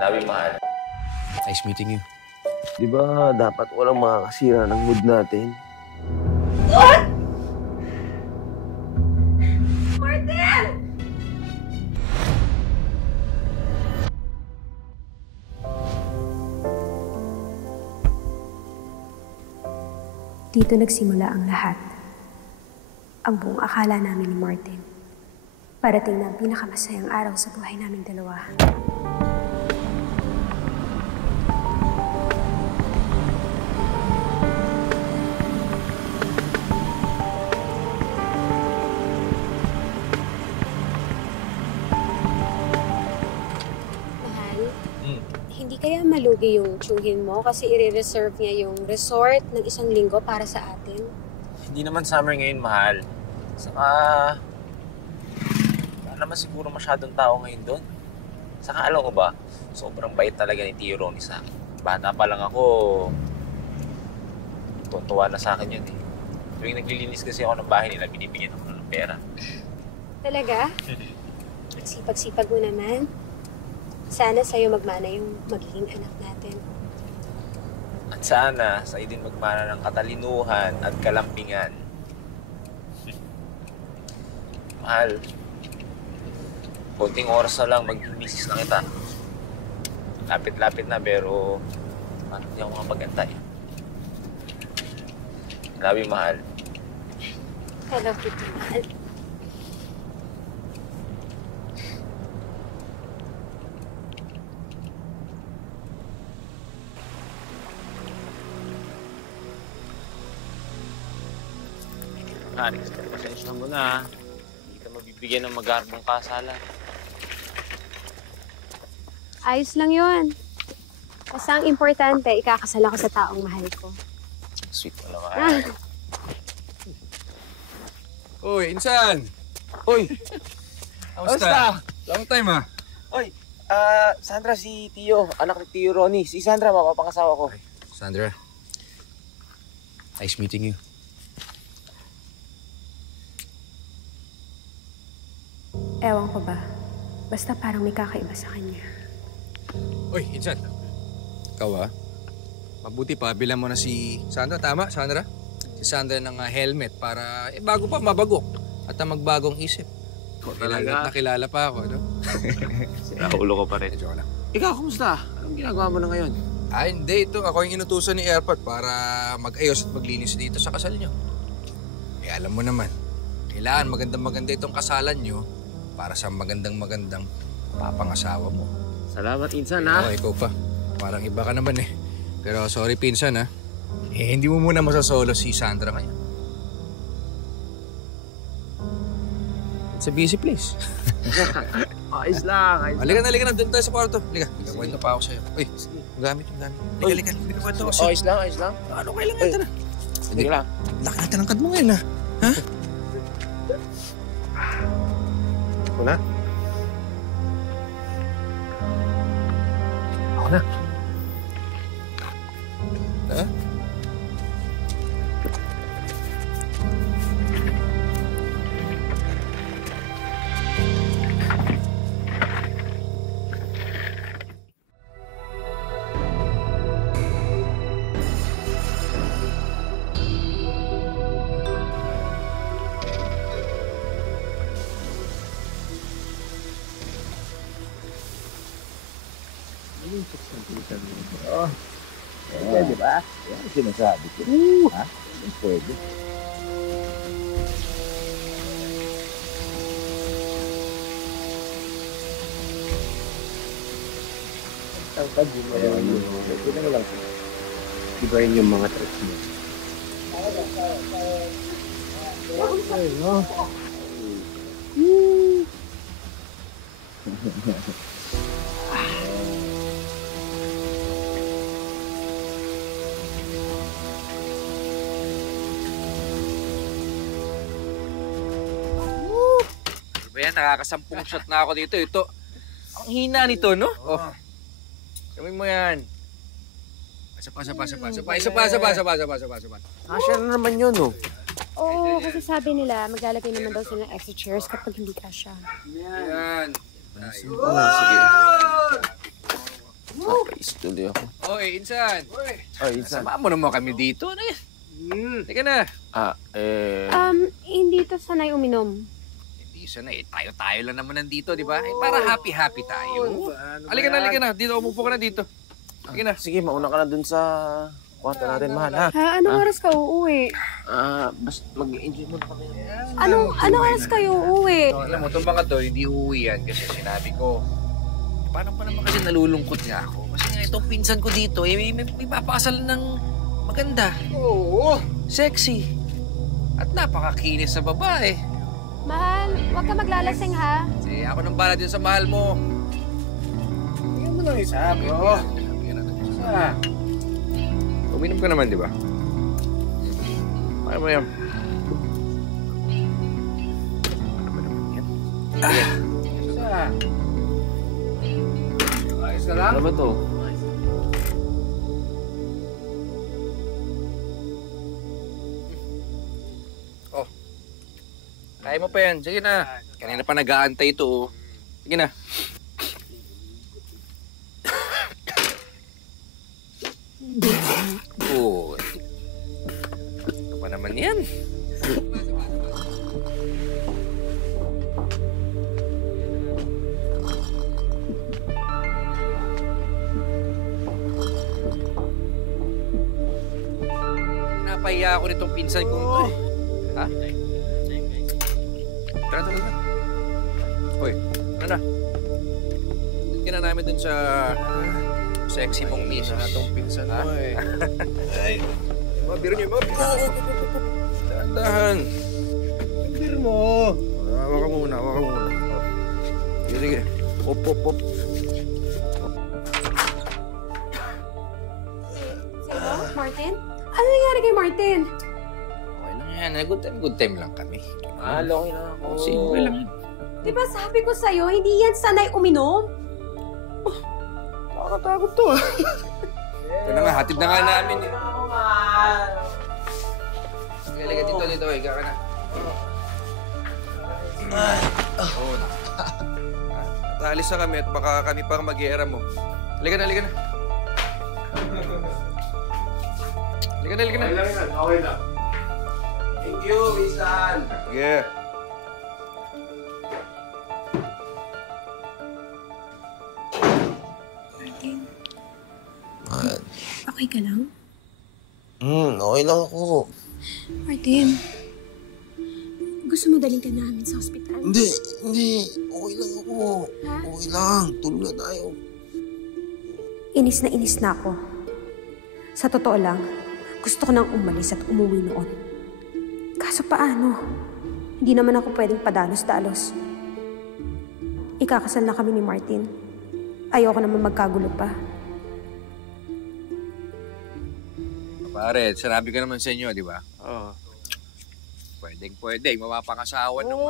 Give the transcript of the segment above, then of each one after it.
Love you, mahal. Nice meeting you. Di ba dapat walang makakasira ng mood natin? What? Martin! Dito nagsimula ang lahat. Ang buong akala namin ni Martin. Parating na ang pinakamasayang araw sa buhay naming dalawa. Hindi kaya malugi yung tsuhin mo kasi i-reserve niya yung resort ng 1 linggo para sa atin? Hindi naman summer ngayon, mahal. Saka, wala naman siguro masyadong tao ngayon doon. Saka alam ko ba, sobrang bait talaga ni Tio Ronnie sa akin. Bata pa lang ako, tuwa na sa akin yun eh. Tuwing naglilinis kasi ako ng bahay nila, binibigyan ako ng pera. Talaga? Sipag-sipag mo naman. Sana sa'yo magmana yung magiging anak natin. At sana, sa'yo din magmana ng katalinuhan at kalampingan. Mahal, konting oras na lang, mag-misis na kita. Lapit-lapit na, pero hindi ako makapagantay. Love you, mahal. I love you too, mahal. Alex, pasensya mo na. Hindi ka mabibigyan ng magarbong kasalan. Ayos lang yun. Basta ang importante, ikakasal ako sa taong mahal ko. Sweet mo naman. Uy, Insan! Uy! Kamusta? Long time, Uy! Sandra, si Tio. Anak ni Tio Ronnie. Si Sandra, mapapangasawa ko. Sandra, nice meeting you. Ewan ko ba, basta parang may kakaiba sa kanya. Uy, Insan. Ikaw mabuti pa, bilang mo na si Sandra, tama, Sandra? Si Sandra ng helmet para bago pa mabagok at magbagong isip. Nakilala pa ako, no? Sira ulo ko pa rin. Joke lang. Ikaw, kumusta? Anong ginagawa mo na ngayon? Hindi. Ito, ako yung inutusan ni Airport para mag-ayos at maglinis dito sa kasal niyo. Alam mo naman, kailangan magandang-maganda itong kasalan niyo para sa magandang-magandang papangasawa mo. Salamat, Insan, ha? Ikaw pa. Parang iba ka naman eh. Pero sorry, Pinsan, ha? Hindi mo muna masasolo si Sandra ngayon. It's a busy place. Ayos lang. Halika na. Doon tayo sa kwarto. Halika. Kwento pa ako sa'yo. Uy, yung gamit. Halika. Kwento ako sa'yo. Ayos lang. Ano kailangan natin, ha? Sige lang. Laki natin ang kad mo ngayon, ha? Ha? Ako na. Ha? Di ba? Yan ang sinasabi ko. Ha? Pwede. Tangkad yun. Pwede na lang. Diba yun yung mga tricks mo? Ay, no? Ayan, nakakasampung shot na ako dito. Ito, ang hina nito, no? Oh. Gawin mo yan. Isa pa. Kasya na naman yun, oh. Oo, kasi sabi nila, maglalagay naman daw sila ng extra chairs kapag hindi kasya. Yan. Sige. tuloy ako. Oy, Insan! Ay, Insan. Sama mo naman kami dito. Ano yan? Teka na. Hindi to sanay uminom. Hindi sana eh. Tayo-tayo lang naman nandito, di ba? Eh, para happy-happy tayo. Halika na. Dito, umupo ka na dito. Halika na. Sige, mauna ka na dun sa kwarto natin, mahal, ha? Anong oras ka uuwi? Basta mag-enjoy muna kami. Anong oras kayo uuwi? Alam mo, itong mga to, hindi uuwi yan kasi sinabi ko, paano pa naman kasi nalulungkot nga ako? Kasi nga itong pinsan ko dito, may papakasal ng maganda. Oo. Sexy. At napakakinis sa babae. Mahal, huwag ka maglalasing ha. Eh, ako nang bala din sa mahal mo. Bigyan mo ng isa, bro. Isa. Uminom ka naman, di ba? Kaya mo yan. Ano ba naman yan? Isa. Ayos na lang? Ano ba to? Kaya mo pa yan. Sige na. Kanina pa nag-aantay ito. Oh. Sige na. Oh. Ano pa naman yan? Napahiya ako nitong pinsan kong to. Ha? Tara. Hoy, ano na? Tingnan na namin dun sa sexy mong misis. Itong pinsan mo eh. Ay, biro niyo, Dahan. Biro mo. Hawa ka muna. Sige. Pop. Sino? Martin? Ano nangyari kay Martin? Okay lang yan. Good time lang kami. Okay lang ako. Sige, okay lang yan. Di ba sabi ko sa'yo, hindi yan sanay uminom? Nakakatakot to ah. Ito na nga, hatid na nga namin. Sige, dito. Higa ka na. Oo na. Atalis na kami at baka kami pa mag-iera mo. Halika na. Halika na. Okay lang. Thank you, Isan. Sige. Okay ka lang? Okay lang ako. Martin, gusto mo daling ka namin sa ospital? Hindi. Okay lang ako. Ha? Okay lang. Tulog na tayo. Inis na ako. Sa totoo lang, gusto ko nang umalis at umuwi noon. Kaso paano? Hindi naman ako pwedeng padalos-dalos. Ikakasal na kami ni Martin. Ayoko naman magkagulo pa. Pare, sinabi ko naman sa inyo, di ba? Oo. Pwede. Mapapangasawa ng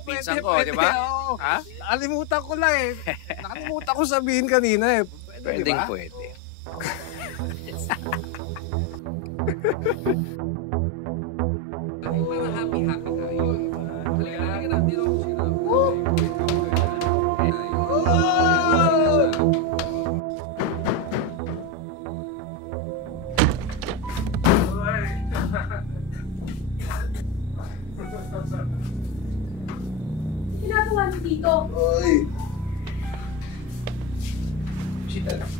pinsan ko, pwede, di ba? oo. Ha? Nakalimutan ko lang eh. Nakalimutan ko sabihin kanina eh. Pwede, di ba? Pwede. Para happy tayo. Halika na, dito ako sila. Ginagawa niyo dito? Oy. Sita lang.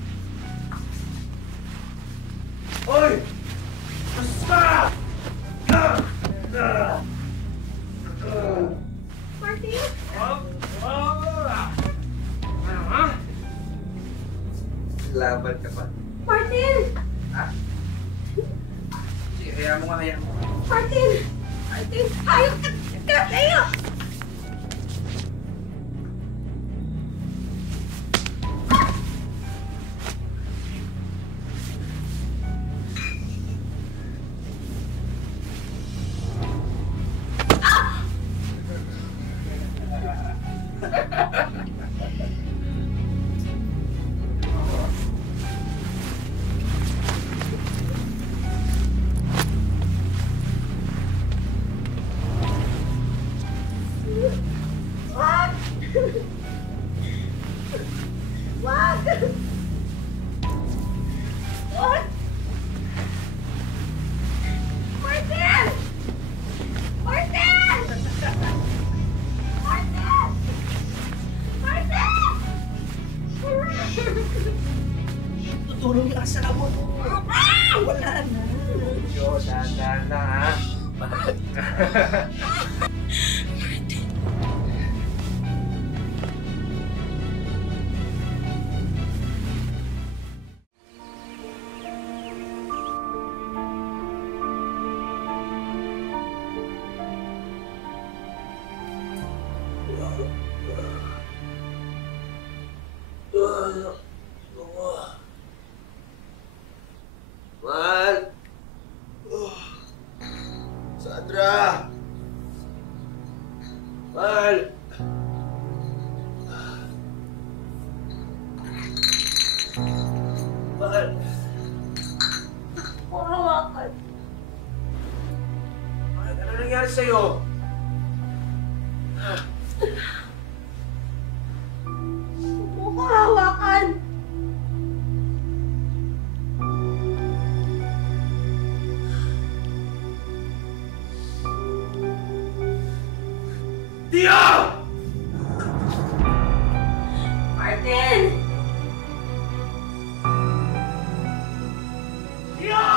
Oy! Basta! Martin? Laban ka pa. Martin! Sige, hayaan mo. Martin! Martin! Hayop ka! Kayo! Wag! Tutulong ka sa amo mo. Wala na. Yo, dahan na ha. Mahal! Sandra! Mahal! Mahal! Hawakan. Mahal, ano nangyari sa'yo? Huwag mo hawakan. Tia! Martin! Tia!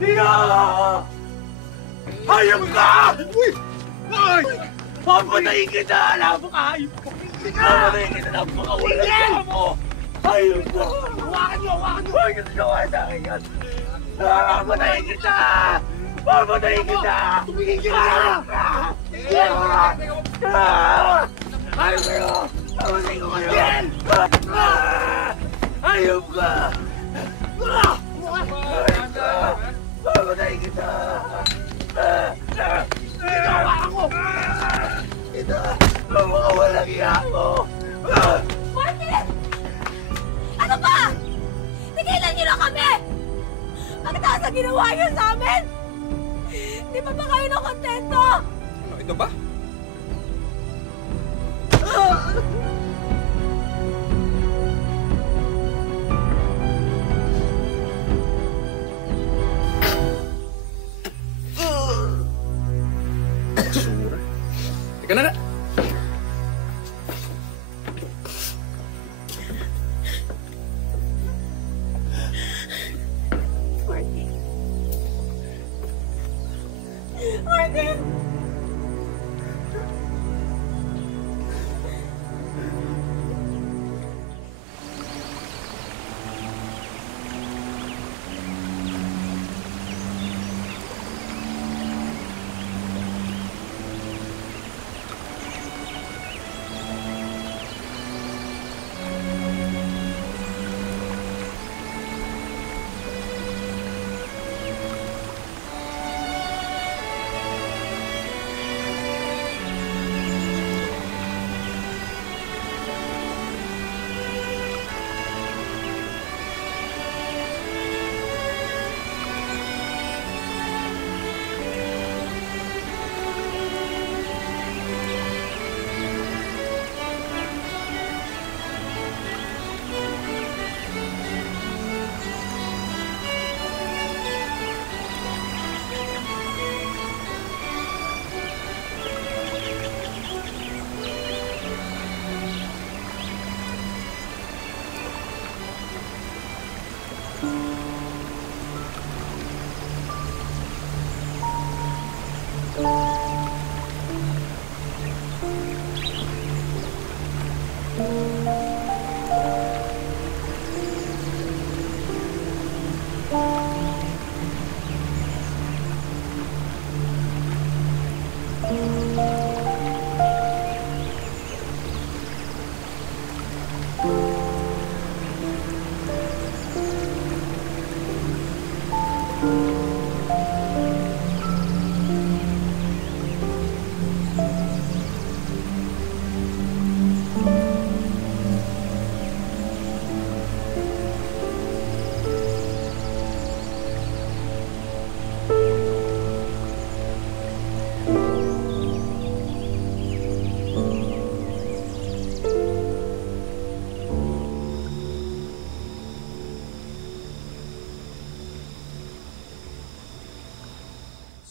Tia! Hayop ka! Uy! Ay! Papatayin kita! Napakahayop ka! Papatayin kita! Napakawalan ka mo! Hayop ka! Hawakan niyo! Hawakan niyo! Huwag niyo ginawa sa akin yan! Papatayin kita! Papatayin kita! Tumigil ka! Hayop ka! Hayop kayo! Papatayin ko kayo! Hayop ka! Hayop ka! Papatayin kita! Ginawa ako! Ito! Mamawalang iya mo! Martin! Ano ba? Tigilan niyo na kami! Bakit sa ginawa niyo sa amin? Di ba kayo na kontento? Ano, ito ba? Basura. Teka na nga. Martin!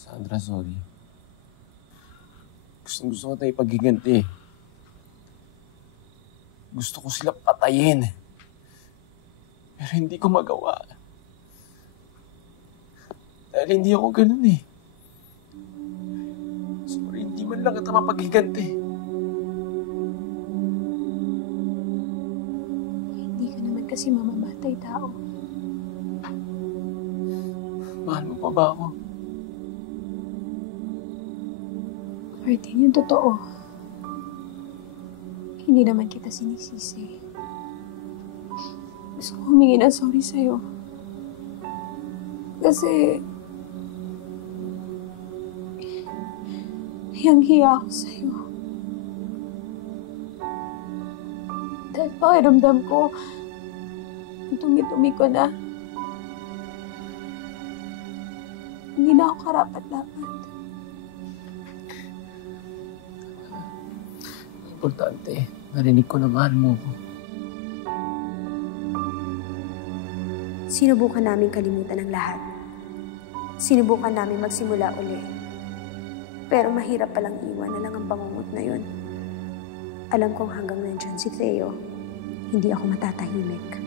Sandra, sorry. Gusto ko tayo paghiganti. Gusto ko sila patayin. Pero hindi ko magawa. Dahil hindi ako ganun eh. Sorry, hindi man lang kita mapaghiganti. Hindi ka naman kasi mamamatay tao. Mahal mo pa ba ako? Martin, yung totoo. Hindi naman kita sinisisi. Gusto ko humingi ng sorry sa'yo. Kasi... hiyang-hiya ako sa'yo. Dahil pakiramdam ko, ang tumi-tumi ko na. Hindi na ako karapat-dapat. Importante, narinig ko na mahal mo ko. Sinubukan namin kalimutan ang lahat. Sinubukan namin magsimula uli. Pero mahirap palang iwan na lang ang bangungot na yun. Alam kong hanggang nandyan si Theo, hindi ako matatahimik.